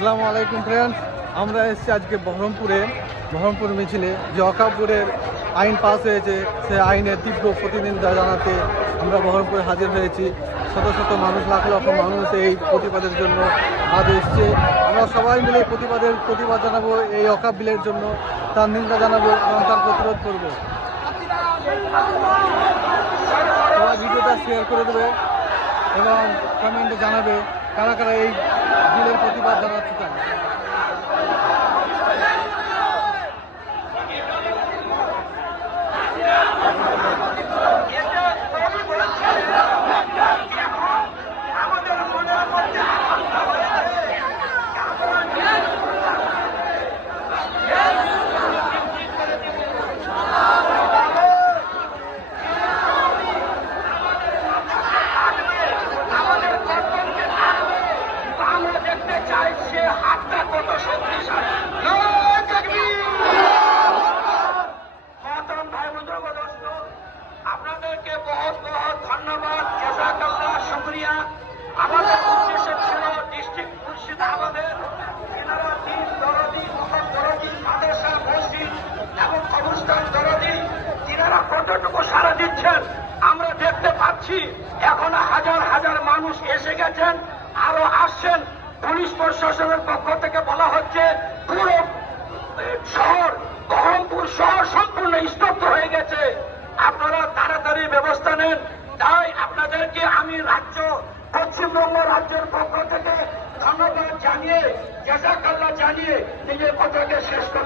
আসসালামু আলাইকুম ফ্রেন্ডস আমরা এসেছি আজকে বহরমপুরে। বহরমপুর মিছিলে। যে অকাপুরের আইন পাস হয়েছে। সে আইনের তীব্র প্রতিনিধিতা জানাতে আমরা বহরমপুরে হাজির হয়েছি। শত শত মানুষ, লাখ লক্ষ মানুষ এই প্রতিবাদের জন্য আজ এসছে। আমরা সবাই মিলে প্রতিবাদের প্রতিবাদ জানাব, এই অকাপ বিলের জন্য। তার নিন্দা জানাব এবং তার প্রতিরোধ করব। সবাই ভিডিওটা শেয়ার করে দেবে। এবং কমেন্টে জানাবে কারা কারা এই বিলের প্রতিবাদ জানাতে চান মানুষ এসে গেছেন, আরও আসছেন। পুলিশ প্রশাসনের পক্ষ থেকে বলা হচ্ছে, পুরো শহর, বহরমপুর শহর সম্পূর্ণ স্তব্ধ হয়ে গেছে। আপনারা তাড়াতাড়ি ব্যবস্থা নেন। তাই আপনাদেরকে আমি রাজ্য, পশ্চিমবঙ্গ রাজ্যের পক্ষ থেকে ধন্যবাদ জানিয়ে জেসাকাল্লা জানিয়ে নিজের কথাকে শেষ করে